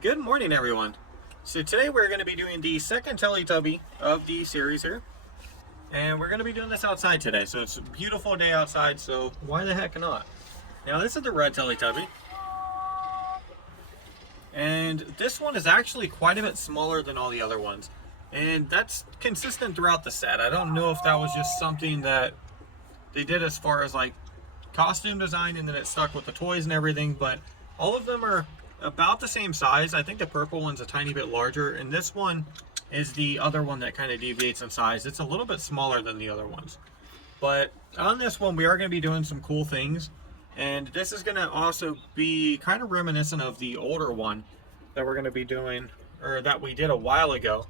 Good morning, everyone. So today we're going to be doing the second Teletubby of the series here. And we're going to be doing this outside today. So it's a beautiful day outside, so why the heck not? Now this is the red Teletubby. And this one is actually quite a bit smaller than all the other ones. And that's consistent throughout the set. I don't know if that was just something that they did as far as like costume design and then it stuck with the toys and everything, but all of them are about the same size. I think the purple one's a tiny bit larger, and this one is the other one that kind of deviates in size. It's a little bit smaller than the other ones. But on this one, we are going to be doing some cool things, and this is going to also be kind of reminiscent of the older one that we're going to be doing, or that we did a while ago,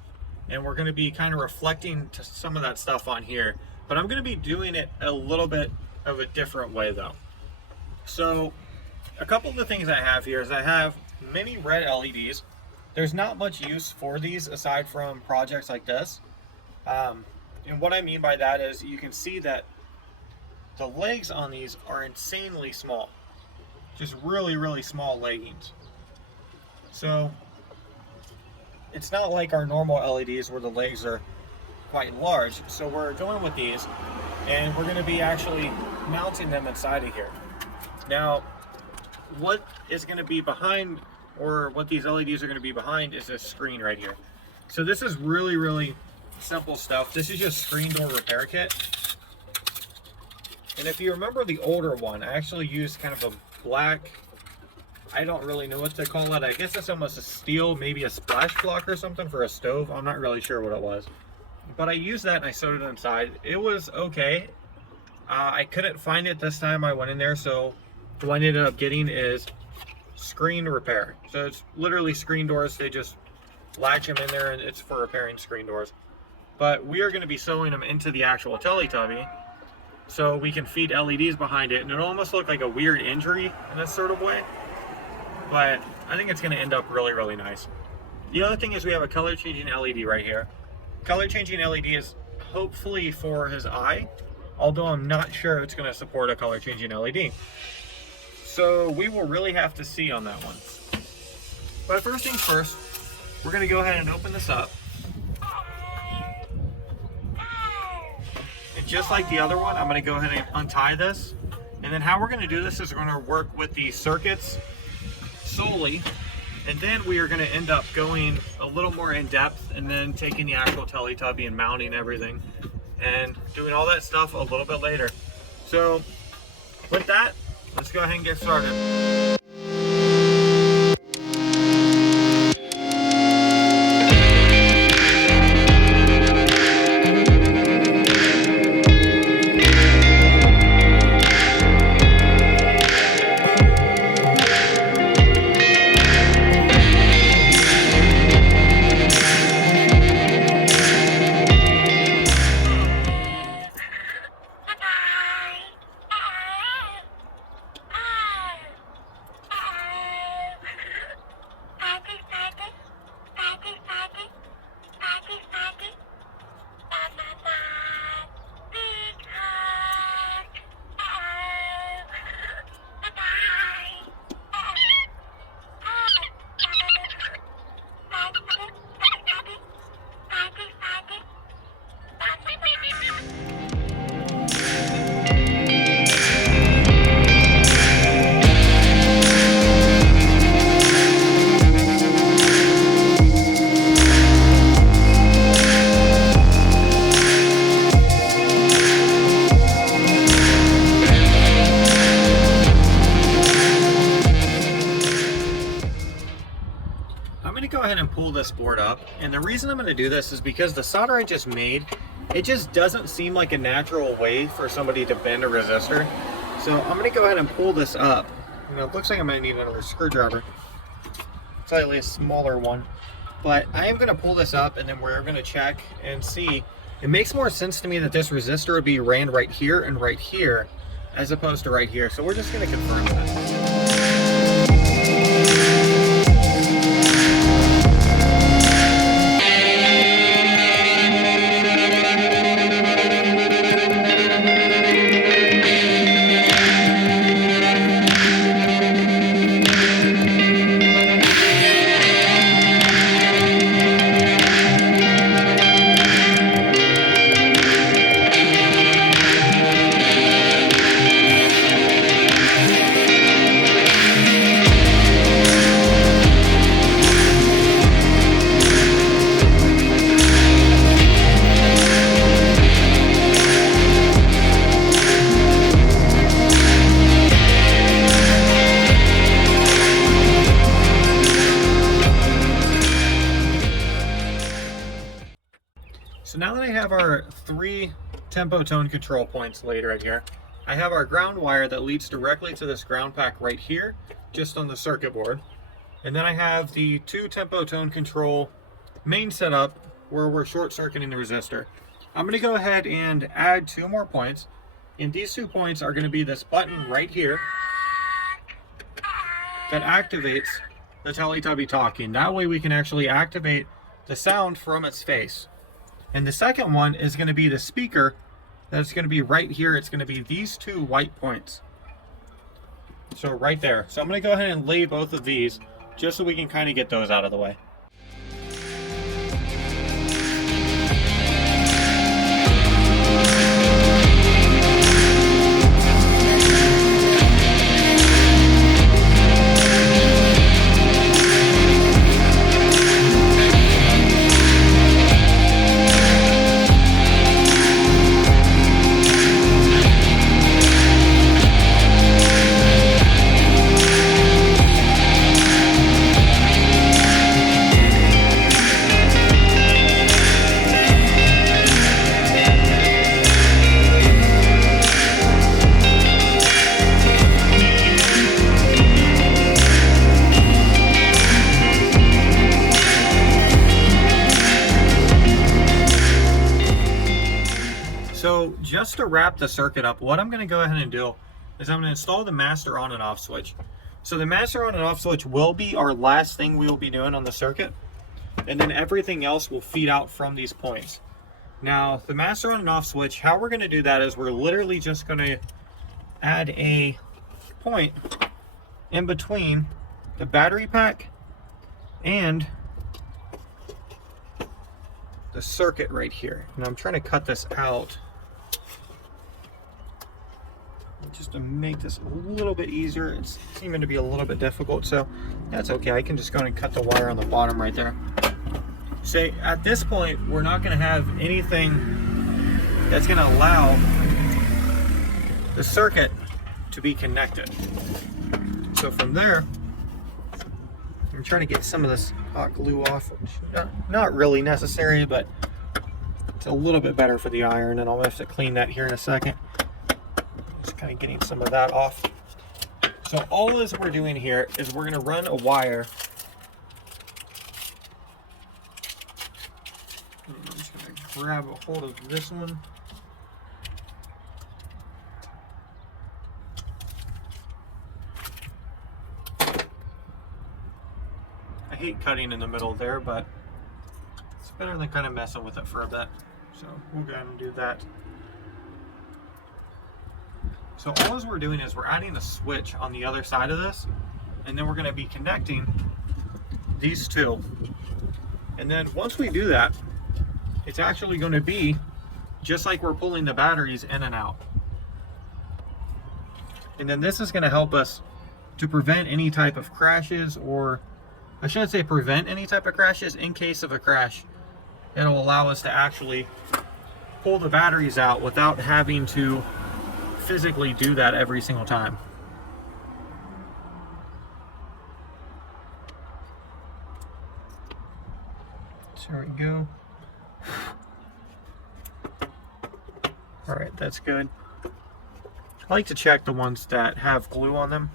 and we're going to be kind of reflecting to some of that stuff on here. But I'm going to be doing it a little bit of a different way though. So a couple of the things I have here is I have many red LEDs. There's not much use for these aside from projects like this. And what I mean by that is you can see that the legs on these are insanely small. Just really, really small leggings. So it's not like our normal LEDs where the legs are quite large. So we're going with these and we're going to be actually mounting them inside of here. Now, what is going to be behind, or what these LEDs are going to be behind, is this screen right here. So this is really, really simple stuff. This is just screen door repair kit. And if you remember the older one, I actually used kind of a black, I don't really know what to call it. I guess it's almost a steel, maybe a splash block or something for a stove. I'm not really sure what it was. But I used that and I sewed it inside. It was okay. I couldn't find it this time I went in there, so what I ended up getting is screen repair. So it's literally screen doors. They just latch them in there and it's for repairing screen doors. But we are going to be sewing them into the actual Teletubby so we can feed LEDs behind it. And it'll almost look like a weird injury in this sort of way. But I think it's going to end up really, really nice. The other thing is we have a color changing LED right here. Color changing LED is hopefully for his eye, although I'm not sure it's going to support a color changing LED. So we will really have to see on that one. But first things first, we're going to go ahead and open this up. And just like the other one, I'm going to go ahead and untie this. And then how we're going to do this is we're going to work with the circuits solely. And then we are going to end up going a little more in depth and then taking the actual Teletubby and mounting everything and doing all that stuff a little bit later. So with that, let's go ahead and get started. Go ahead and pull this board up, and the reason I'm going to do this is because the solder I just made, it just doesn't seem like a natural way for somebody to bend a resistor. So I'm going to go ahead and pull this up. It looks like I might need another screwdriver, slightly a smaller one, but I am going to pull this up and then we're going to check and see. It makes more sense to me that this resistor would be ran right here and right here as opposed to right here, so we're just going to confirm that. now that I have our 3 tempo tone control points laid right here, I have our ground wire that leads directly to this ground pack right here, just on the circuit board. And then I have the 2 tempo tone control main setup where we're short circuiting the resistor. I'm going to go ahead and add 2 more points. And these 2 points are going to be this button right here that activates the Teletubby talking. That way we can actually activate the sound from its face. And the second one is going to be the speaker that's going to be right here. It's going to be these 2 white points. So right there. So I'm going to go ahead and lay both of these just so we can kind of get those out of the way. So just to wrap the circuit up, what I'm going to go ahead and do is I'm going to install the master on and off switch. So the master on and off switch will be our last thing we will be doing on the circuit, and then everything else will feed out from these points. Now the master on and off switch, how we're going to do that is we're literally just going to add a point in between the battery pack and the circuit right here. Now I'm trying to cut this out just to make this a little bit easier. It's seeming to be a little bit difficult, so that's okay. I can just go and cut the wire on the bottom right there. So at this point, we're not going to have anything that's going to allow the circuit to be connected. So from there, I'm trying to get some of this hot glue off, which not really necessary, but it's a little bit better for the iron, and I'll have to clean that here in a second. Just kind of getting some of that off. So all this we're doing here is we're going to run a wire. I'm just going to grab a hold of this one. I hate cutting in the middle there, but it's better than kind of messing with it for a bit. So we'll go ahead and do that. So all we're doing is we're adding a switch on the other side of this, and then we're going to be connecting these 2. And then once we do that, it's actually going to be just like we're pulling the batteries in and out. And then this is going to help us to prevent any type of crashes, or I shouldn't say prevent any type of crashes. In case of a crash, it'll allow us to actually pull the batteries out without having to physically do that every single time. So there we go. All right, that's good. I like to check the ones that have glue on them.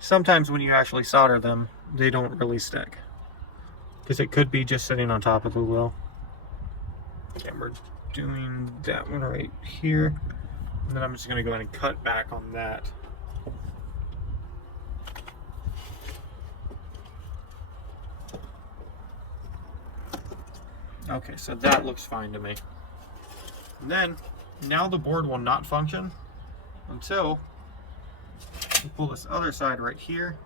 Sometimes when you actually solder them, they don't really stick, because it could be just sitting on top of the wheel. And we're doing that one right here. And then I'm just going to go ahead and cut back on that. Okay, so that looks fine to me. And then, now the board will not function until we pull this other side right here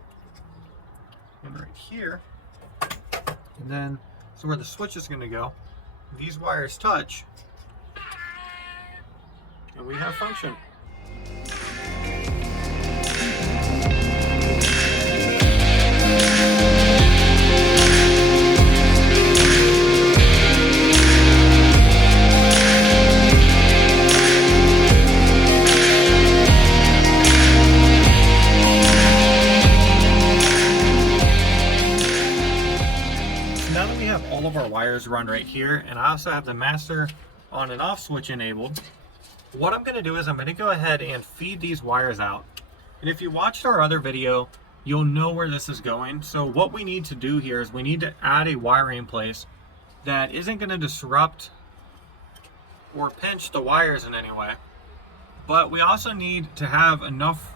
and right here. And then, so where the switch is going to go, these wires touch, and we have function. of our wires run right here, and I also have the master on and off switch enabled. What I'm going to do is I'm going to go ahead and feed these wires out. And if you watched our other video, you'll know where this is going. So what we need to do here is we need to add a wiring place that isn't going to disrupt or pinch the wires in any way. But we also need to have enough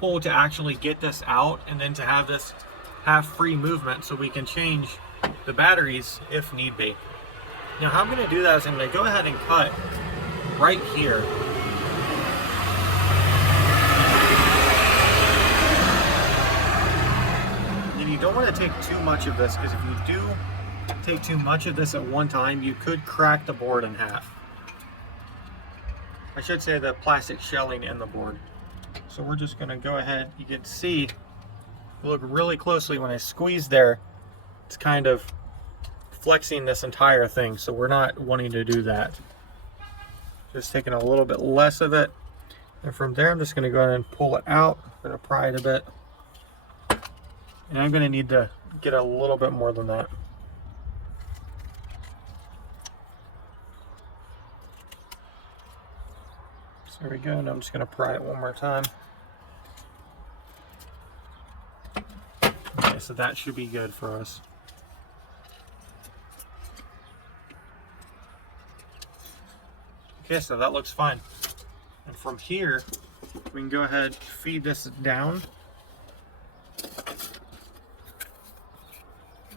pull to actually get this out, and then to have this have free movement so we can change the batteries if need be. Now how I'm going to do that is I'm going to go ahead and cut right here. And you don't want to take too much of this, because if you do take too much of this at one time, you could crack the board in half. I should say the plastic shelling in the board. So we're just going to go ahead, you can see, look really closely when I squeeze there, it's kind of flexing this entire thing, so we're not wanting to do that. Just taking a little bit less of it, and from there I'm just going to go ahead and pull it out. I'm going to pry it a bit, and I'm going to need to get a little bit more than that. So there we go, and I'm just going to pry it one more time. Okay, so that should be good for us. Okay, so that looks fine. And from here, we can go ahead and feed this down.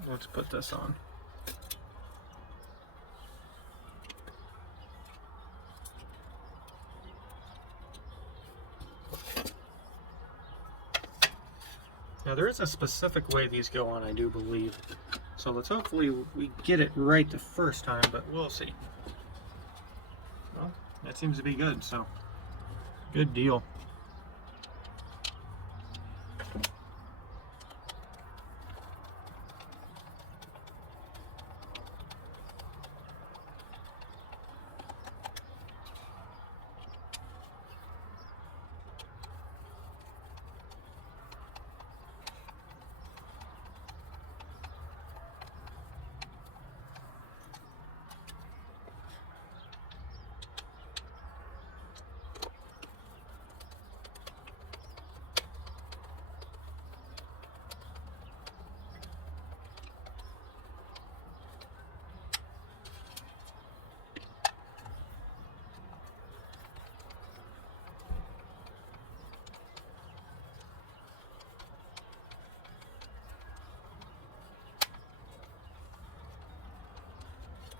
Let's put this on. Now there is a specific way these go on, I do believe. So let's hopefully we get it right the first time, but we'll see. Well, that seems to be good, so good deal.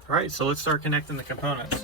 All right, so let's start connecting the components.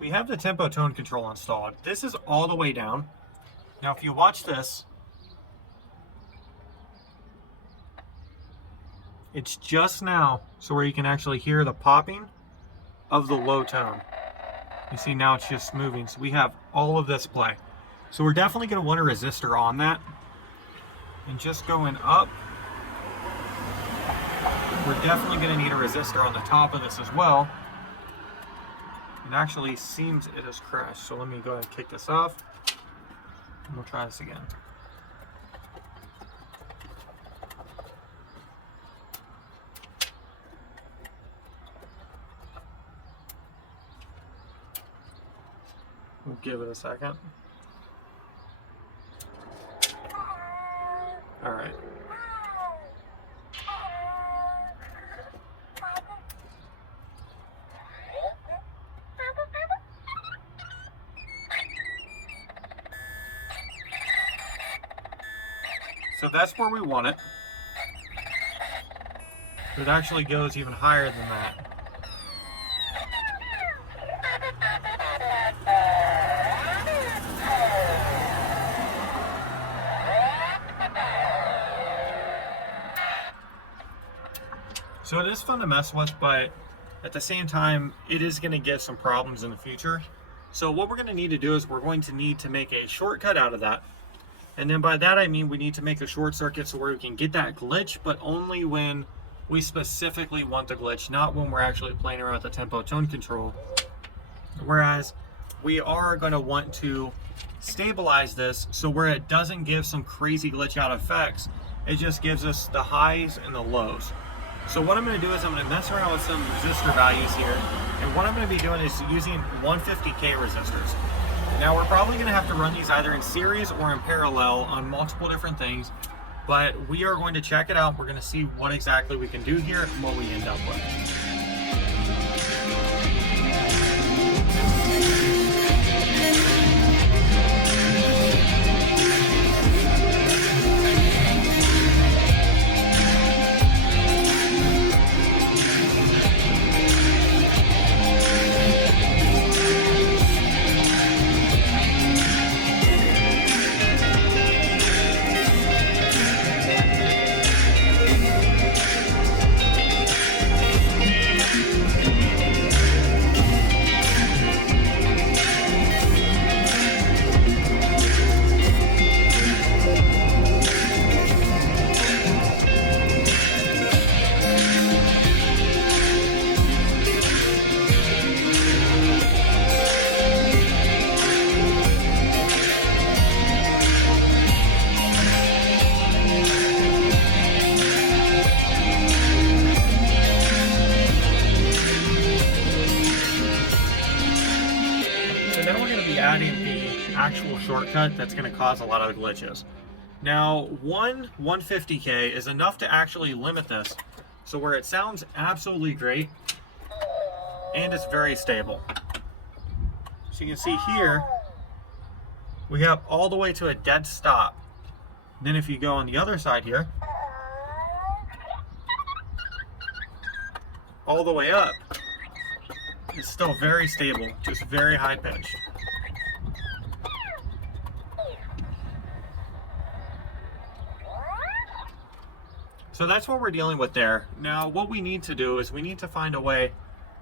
We have the tempo tone control installed. This is all the way down. Now if you watch this, It's just now, so where you can actually hear the popping of the low tone. You see now it's just moving, so we have all of this play. So we're definitely going to want a resistor on that. And just going up, we're definitely going to need a resistor on the top of this as well. It actually seems it has crashed, so let me go ahead and kick this off. And we'll try this again. We'll give it a second. All right. So that's where we want it. It actually goes even higher than that. So it is fun to mess with, but at the same time, it is going to give some problems in the future. So what we're going to need to do is we're going to need to make a shortcut out of that. And then by that I mean we need to make a short circuit so where we can get that glitch, but only when we specifically want the glitch, not when we're actually playing around with the tempo tone control. Whereas we are going to want to stabilize this so where it doesn't give some crazy glitch out effects, it just gives us the highs and the lows. So what I'm going to do is I'm going to mess around with some resistor values here, and what I'm going to be doing is using 150K resistors. Now we're probably going to have to run these either in series or in parallel on multiple different things, but we are going to check it out. We're going to see what exactly we can do here and what we end up with. Adding the actual shortcut that's going to cause a lot of glitches. Now, 150K is enough to actually limit this, so where it sounds absolutely great and it's very stable. So you can see here, we have all the way to a dead stop. Then if you go on the other side here, all the way up, it's still very stable, just very high pitched. So that's what we're dealing with there. Now what we need to do is we need to find a way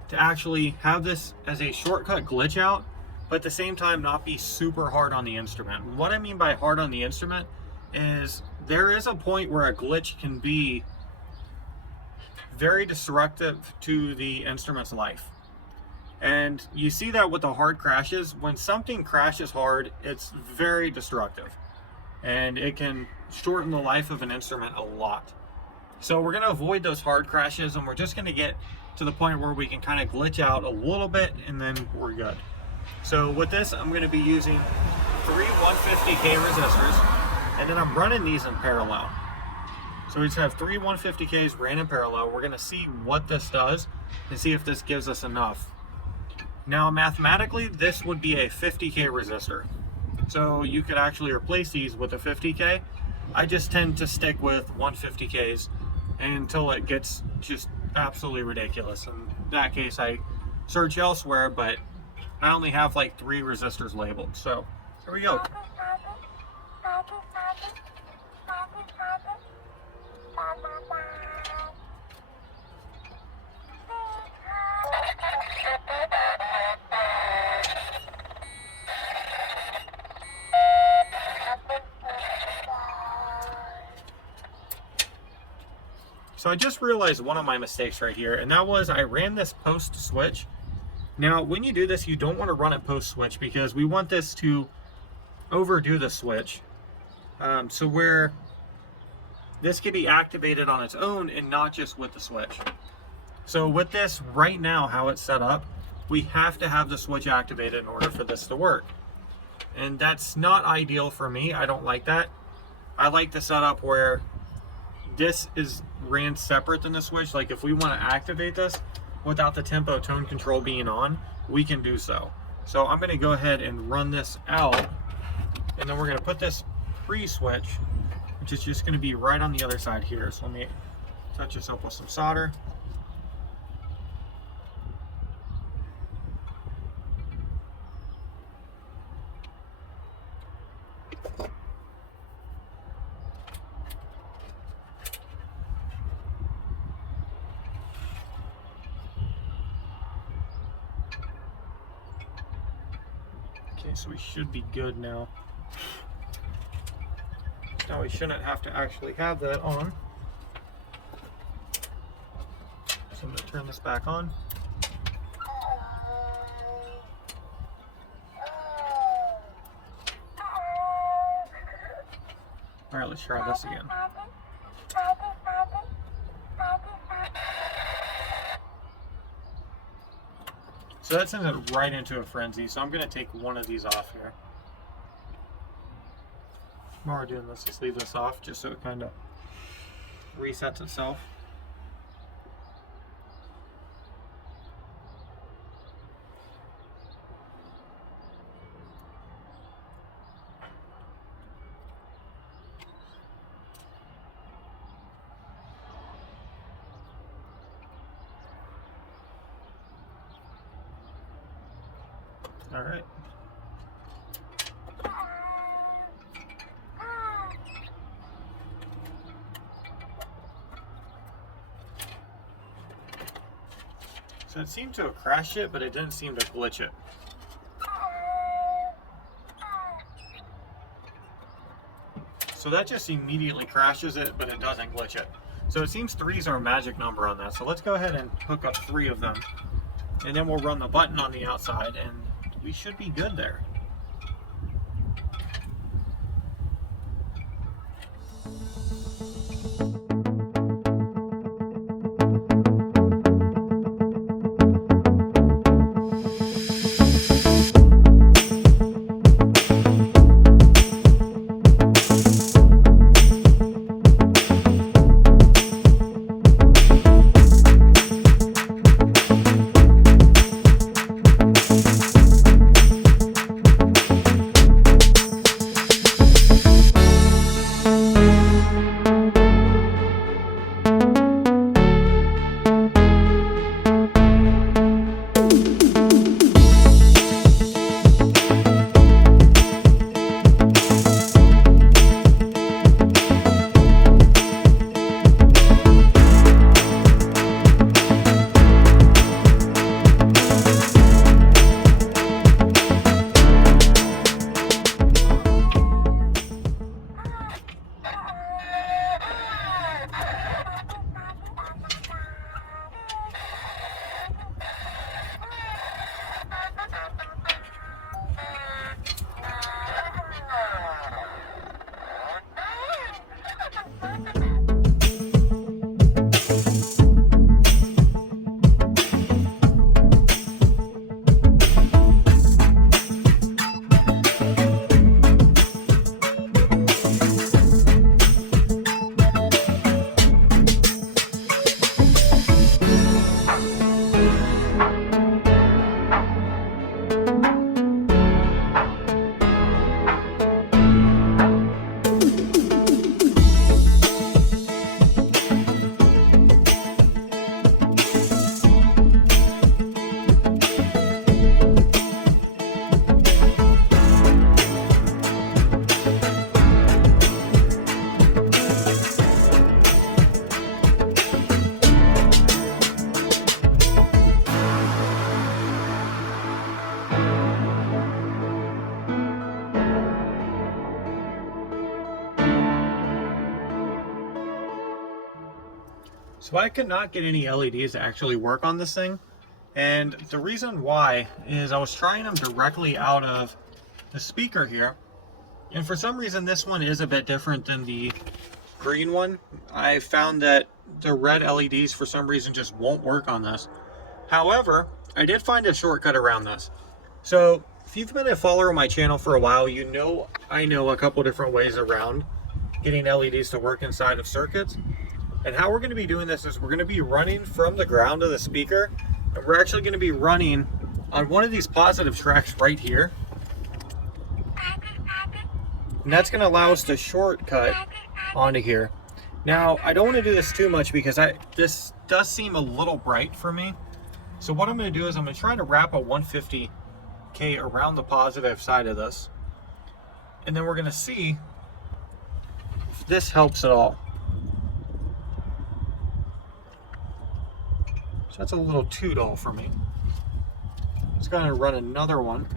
to actually have this as a shortcut glitch out, but at the same time not be super hard on the instrument. What I mean by hard on the instrument is there is a point where a glitch can be very destructive to the instrument's life. And you see that with the hard crashes. When something crashes hard, it's very destructive. And it can shorten the life of an instrument a lot. So we're going to avoid those hard crashes, and we're just going to get to the point where we can kind of glitch out a little bit, and then we're good. So with this, I'm going to be using 3 150K resistors, and then I'm running these in parallel. So we just have 3 150Ks ran in parallel. We're going to see what this does and see if this gives us enough. Now mathematically, this would be a 50K resistor. So you could actually replace these with a 50K. I just tend to stick with 150Ks until it gets just absolutely ridiculous. In that case, I search elsewhere, but I only have like 3 resistors labeled. So here we go. So I just realized one of my mistakes right here, and that was I ran this post switch. Now, when you do this, you don't want to run it post switch because we want this to overdo the switch. So where this can be activated on its own and not just with the switch. So with this right now, how it's set up, we have to have the switch activated in order for this to work. And that's not ideal for me. I don't like that. I like the setup where this is ran separate than the switch. Like if we want to activate this without the tempo tone control being on, we can do so. So I'm going to go ahead and run this out, and then we're going to put this pre-switch, which is just going to be right on the other side here. So let me touch this up with some solder. Okay, so we should be good now. Now we shouldn't have to actually have that on. So I'm going to turn this back on. Alright, let's try this again. So that sends it right into a frenzy, so I'm going to take one of these off here. While we're doing this, let's leave this off just so it kind of resets itself. All right. So it seemed to have crashed it, but it didn't seem to glitch it. So that just immediately crashes it, but it doesn't glitch it. So it seems 3 is our magic number on that. So let's go ahead and hook up 3 of them. And then we'll run the button on the outside, and we should be good there. So I could not get any LEDs to actually work on this thing. And the reason why is I was trying them directly out of the speaker here. And for some reason, this one is a bit different than the green one. I found that the red LEDs for some reason just won't work on this. However, I did find a shortcut around this. So if you've been a follower of my channel for a while, you know I know a couple different ways around getting LEDs to work inside of circuits. And how we're going to be doing this is we're going to be running from the ground of the speaker, and we're actually going to be running on one of these positive tracks right here. And that's going to allow us to shortcut onto here. Now, I don't want to do this too much because this does seem a little bright for me. So what I'm going to do is I'm going to try to wrap a 150K around the positive side of this. And then we're going to see if this helps at all. So that's a little too dull for me. Just going to run another one.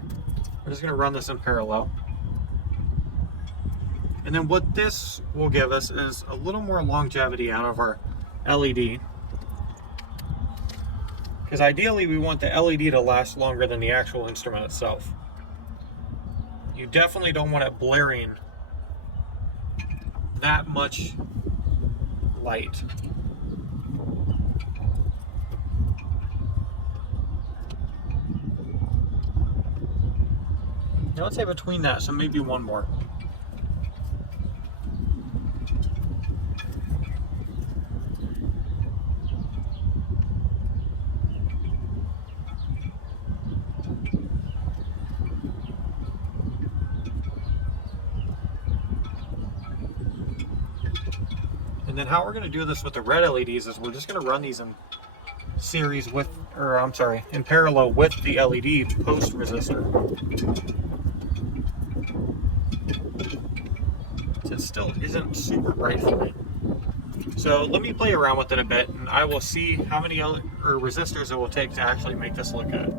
We're just going to run this in parallel. And then what this will give us is a little more longevity out of our LED. Because ideally we want the LED to last longer than the actual instrument itself. You definitely don't want it blaring that much light. Now let's say between that, so maybe one more. And then how we're going to do this with the red LEDs is we're just going to run these in series with, or I'm sorry, in parallel with the LED post resistor. It still isn't super bright for me. So let me play around with it a bit, and I will see how many resistors it will take to actually make this look good.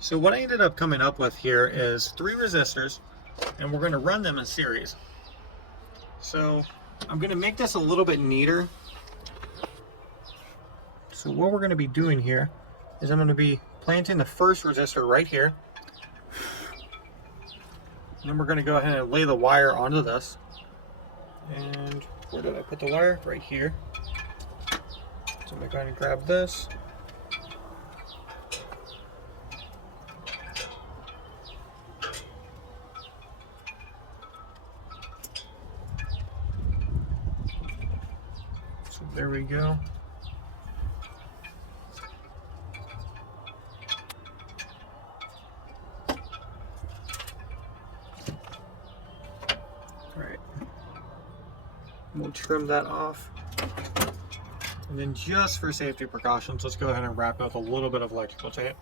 So what I ended up coming up with here is 3 resistors, and we're going to run them in series. So I'm going to make this a little bit neater. So what we're going to be doing here is I'm going to be planting the first resistor right here. And then we're going to go ahead and lay the wire onto this. And where did I put the wire? Right here. So I'm going to grab this. There we go. All right. We'll trim that off. And then just for safety precautions, let's go ahead and wrap it with a little bit of electrical tape.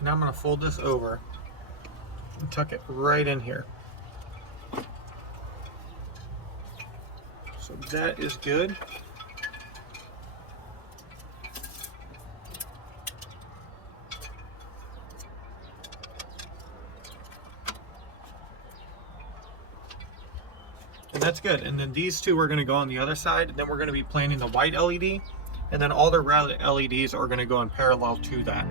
Now I'm going to fold this over and tuck it right in here. So that is good. And that's good. And then these two are going to go on the other side. And then we're going to be planting the white LED. And then all the red LEDs are going to go in parallel to that.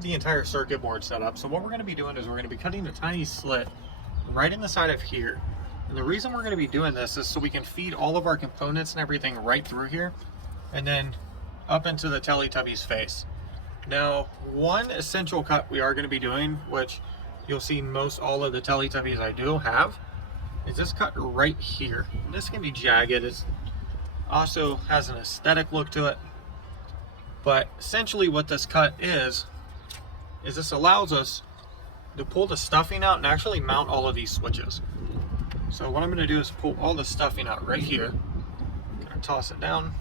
have the entire circuit board set up. So what we're going to be doing is we're going to be cutting a tiny slit right in the side of here. And the reason we're going to be doing this is so we can feed all of our components and everything right through here and then up into the Teletubby's face. Now, one essential cut we are going to be doing, which you'll see most all of the Teletubbies I do have, is this cut right here. And this can be jagged. It also has an aesthetic look to it. But essentially what this cut is this allows us to pull the stuffing out and actually mount all of these switches. So what I'm going to do is pull all the stuffing out right here. Kind of toss it down.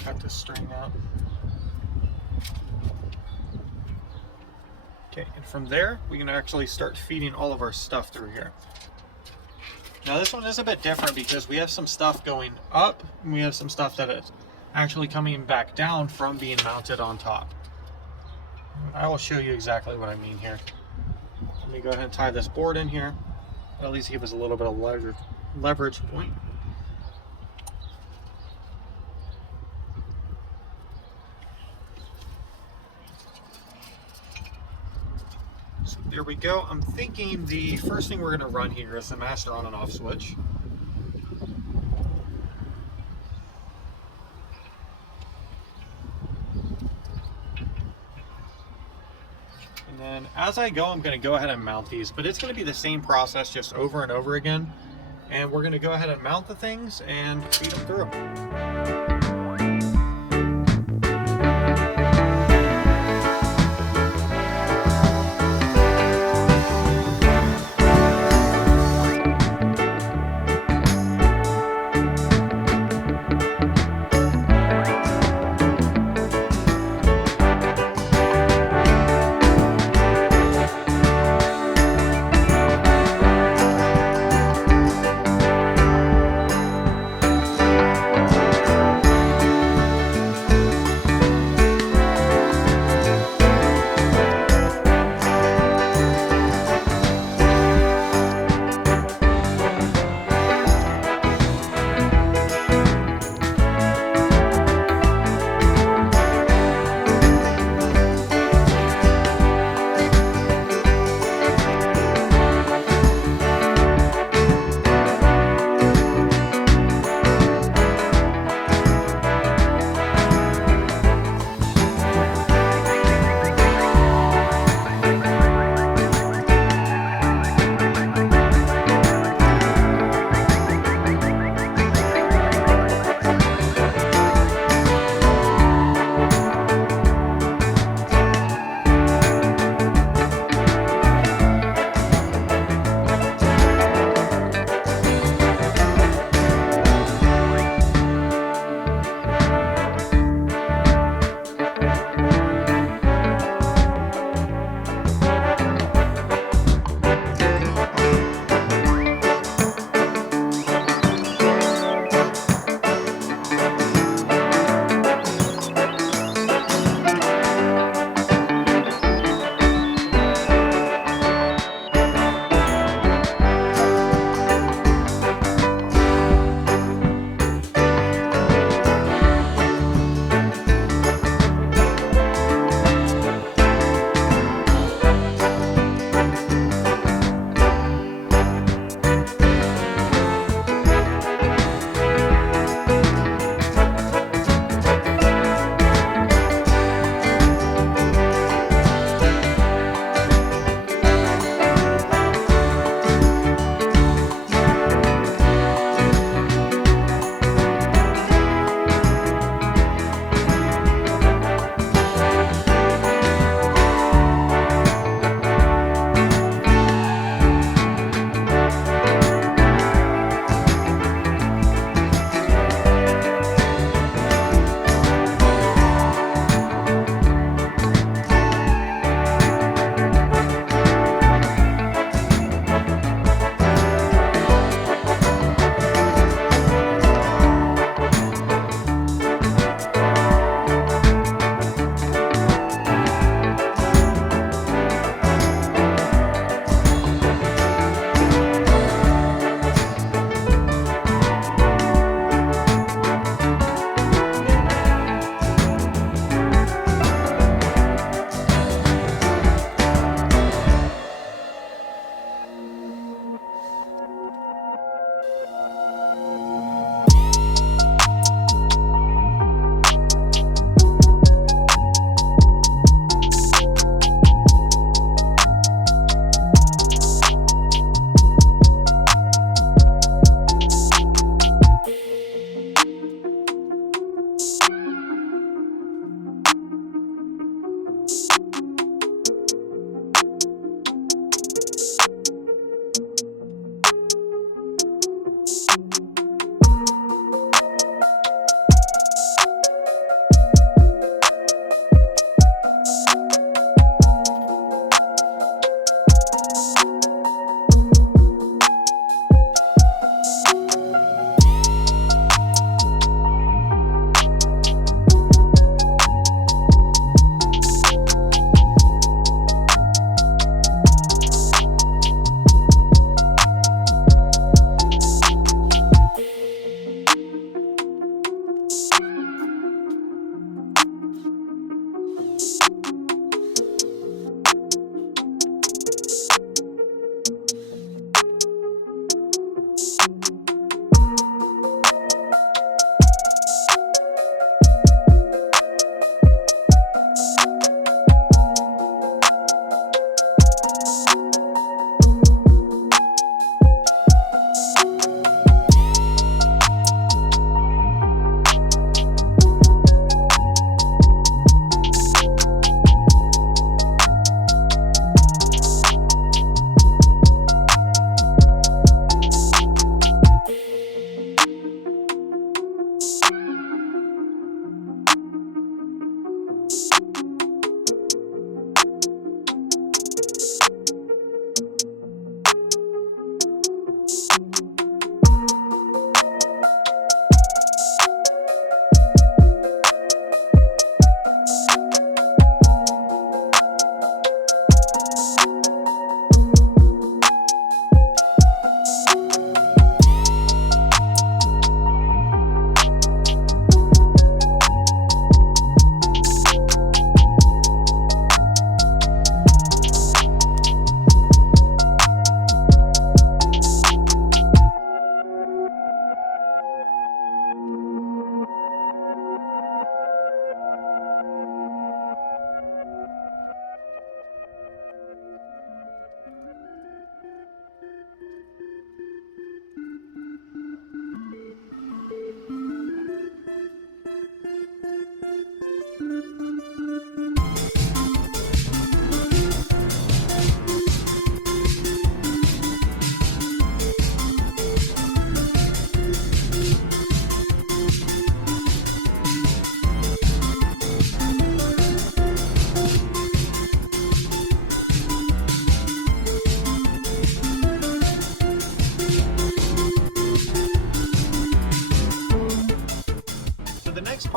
Cut this string out. Okay, and from there we can actually start feeding all of our stuff through here. Now this one is a bit different because we have some stuff going up and we have some stuff that is actually coming back down from being mounted on top. I will show you exactly what I mean here. Let me go ahead and tie this board in here. At least give us a little bit of leverage point. So there we go. I'm thinking the first thing we're going to run here is the master on and off switch. And then as I go, I'm going to go ahead and mount these, but it's going to be the same process just over and over again. And we're going to go ahead and mount the things and feed them through.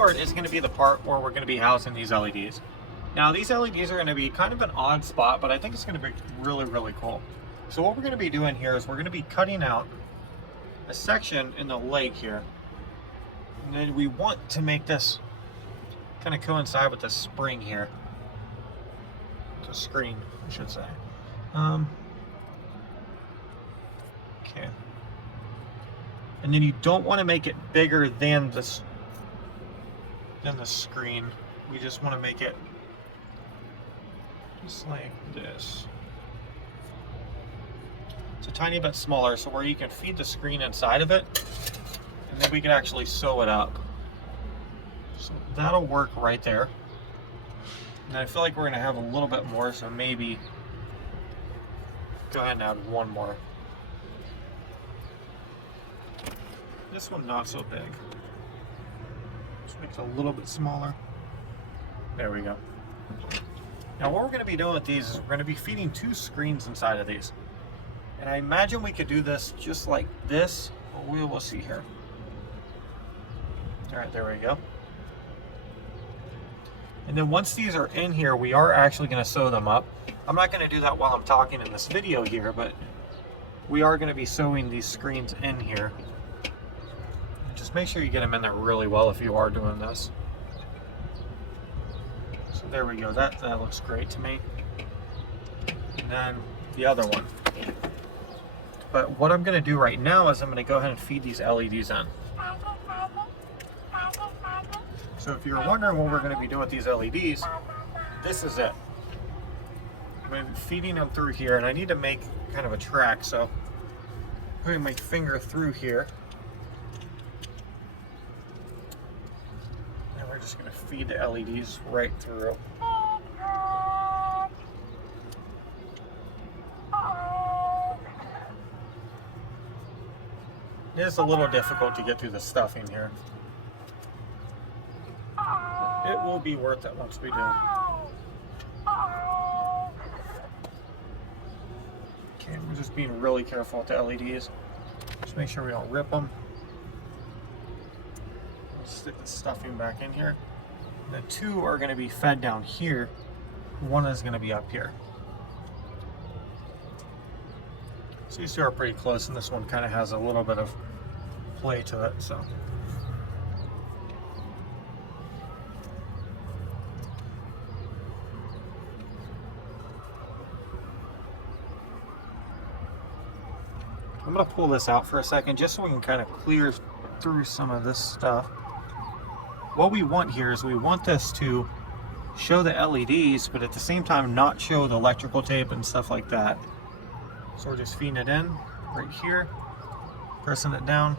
part is going to be the part where we're going to be housing these LEDs. Now these LEDs are going to be kind of an odd spot, but I think it's going to be really, really cool. So what we're going to be doing here is we're going to be cutting out a section in the leg here. And then we want to make this kind of coincide with the spring here. The screen, I should say. Okay. And then you don't want to make it bigger than the screen. We just want to make it just like this. It's a tiny bit smaller, so where you can feed the screen inside of it, and then we can actually sew it up. So that'll work right there. And I feel like we're going to have a little bit more, so maybe go ahead and add one more. This one not so big. Just make it a little bit smaller. There we go. Now what we're going to be doing with these is we're going to be feeding 2 screens inside of these. And I imagine we could do this just like this, but we will see here. Alright, there we go. And then once these are in here, we are actually going to sew them up. I'm not going to do that while I'm talking in this video here, but we are going to be sewing these screens in here. Just make sure you get them in there really well if you are doing this. So there we go, that looks great to me. And then the other one. But what I'm going to do right now is I'm going to go ahead and feed these LEDs in. So if you're wondering what we're going to be doing with these LEDs, this is it. I'm going to be feeding them through here, and I need to make kind of a track, so I'm putting my finger through here. And we're just going to feed the LEDs right through. It is a little difficult to get through the stuffing here. It will be worth it once we do. Okay, we're just being really careful with the LEDs. Just make sure we don't rip them. We'll stick the stuffing back in here. The 2 are going to be fed down here. 1 is going to be up here. So these 2 are pretty close, and this one kind of has a little bit of play to it, so. I'm going to pull this out for a second just so we can kind of clear through some of this stuff. What we want here is we want this to show the LEDs, but at the same time not show the electrical tape and stuff like that. So we're just feeding it in right here, pressing it down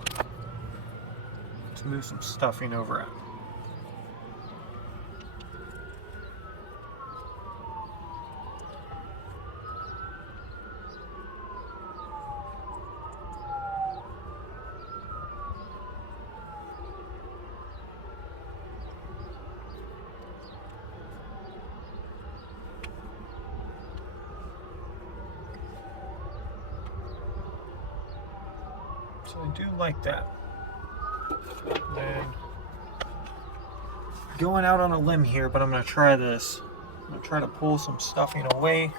to move some stuffing over it. So I do like that. Then going out on a limb here, but I'm going to try this. I'm going to try to pull some stuffing away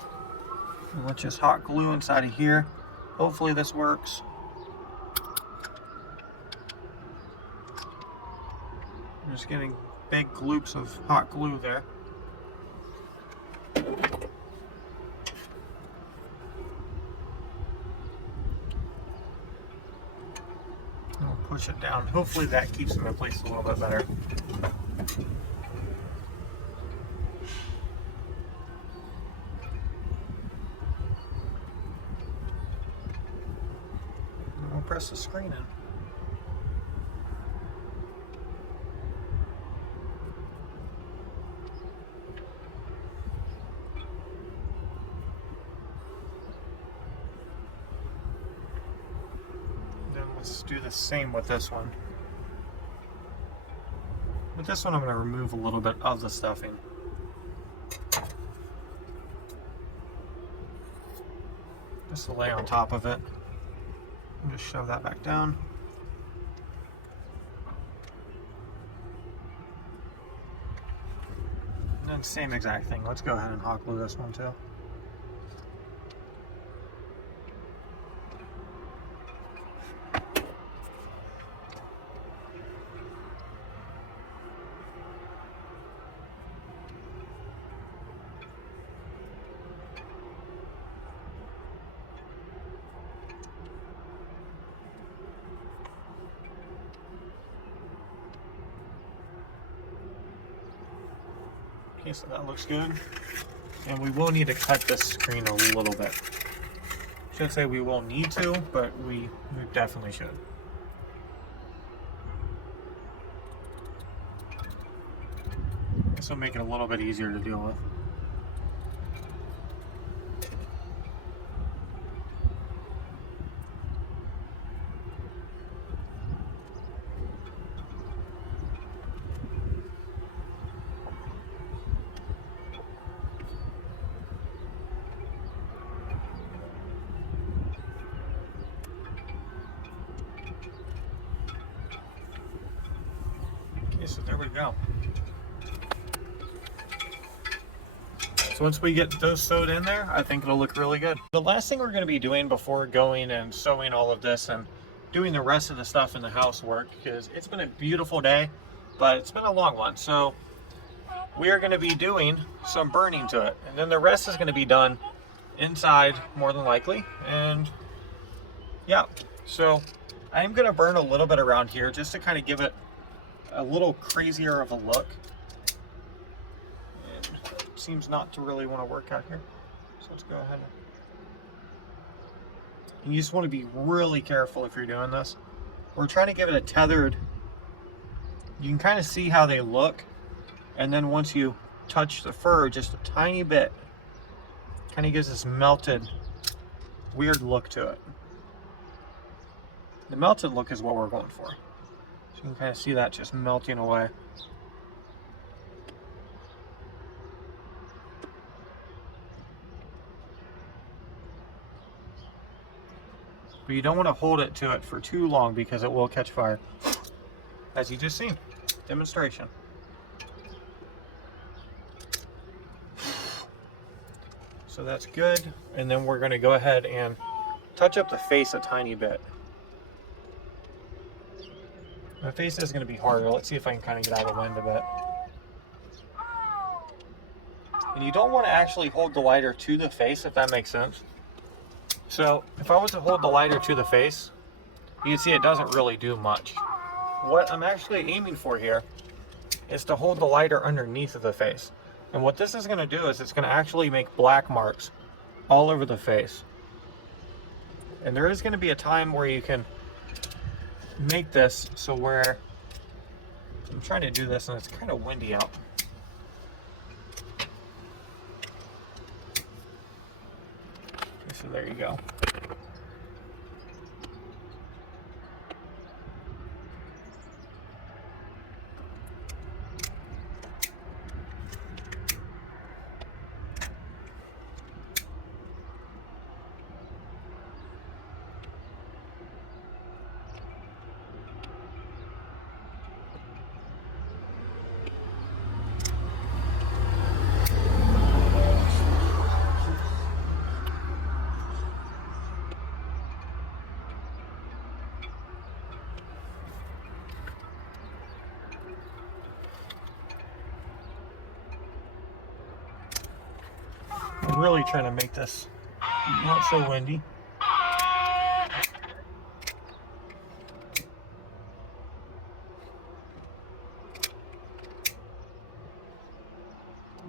with just hot glue inside of here. Hopefully this works. I'm just getting big gloops of hot glue there. Push it down. Hopefully that keeps them in place a little bit better. And we'll press the screen in. Let's do the same with this one. With this one, I'm going to remove a little bit of the stuffing. Just to lay on top of it. And just shove that back down. Same exact thing. Let's go ahead and hot glue this one too. Okay, so that looks good. And we will need to cut this screen a little bit. Should say we won't need to, but we definitely should. This will make it a little bit easier to deal with. Okay, so there we go. So once we get those sewed in there, I think it'll look really good. The last thing we're going to be doing before going and sewing all of this and doing the rest of the stuff in the housework, because it's been a beautiful day, but it's been a long one. So we are going to be doing some burning to it, and then the rest is going to be done inside more than likely. And yeah, so I'm going to burn a little bit around here just to kind of give it a little crazier of a look. And it seems not to really want to work out here, so let's go ahead and you just want to be really careful if you're doing this. We're trying to give it a tethered, you can kind of see how they look, and then once you touch the fur just a tiny bit, kind of gives this melted weird look to it. The melted look is what we're going for. You can kind of see that just melting away. But you don't want to hold it to it for too long because it will catch fire. As you just seen, demonstration. So that's good. And then we're going to go ahead and touch up the face a tiny bit. My face is going to be harder. Let's see if I can kind of get out of the wind a bit. And you don't want to actually hold the lighter to the face, if that makes sense. So if I was to hold the lighter to the face, you can see it doesn't really do much. What I'm actually aiming for here is to hold the lighter underneath of the face. And what this is going to do is it's going to actually make black marks all over the face. And there is going to be a time where you can make this so where I'm trying to do this and it's kind of windy out. Okay, so there you go. I'm really trying to make this not so windy.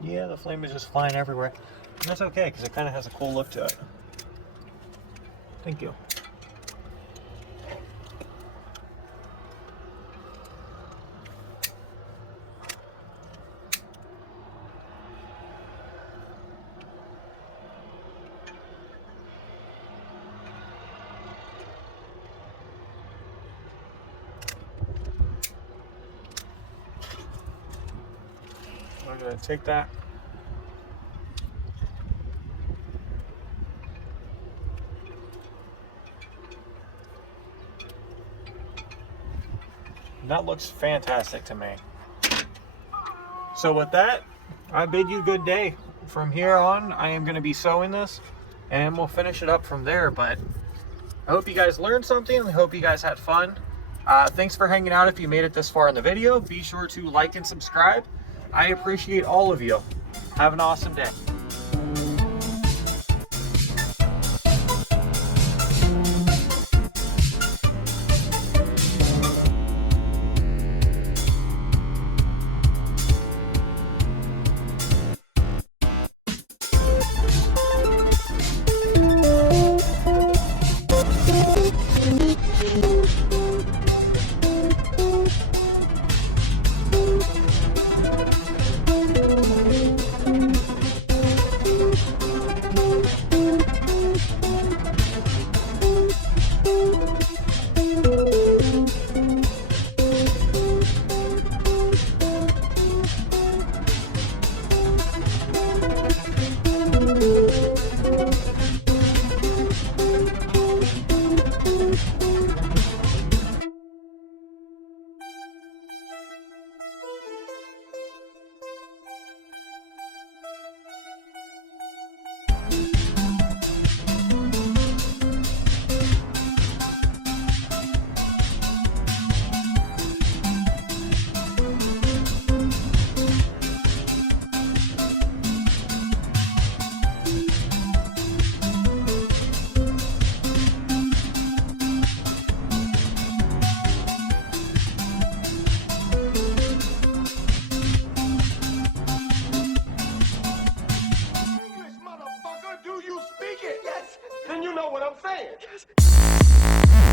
Yeah, the flame is just flying everywhere. And that's okay, because it kind of has a cool look to it. Thank you. I'm going to take that. That looks fantastic to me. So with that, I bid you good day. From here on, I am going to be sewing this, and we'll finish it up from there. But I hope you guys learned something. I hope you guys had fun. Thanks for hanging out. If you made it this far in the video, be sure to like and subscribe. I appreciate all of you. Have an awesome day. Do you speak it? Yes. Then you know what I'm saying. Yes.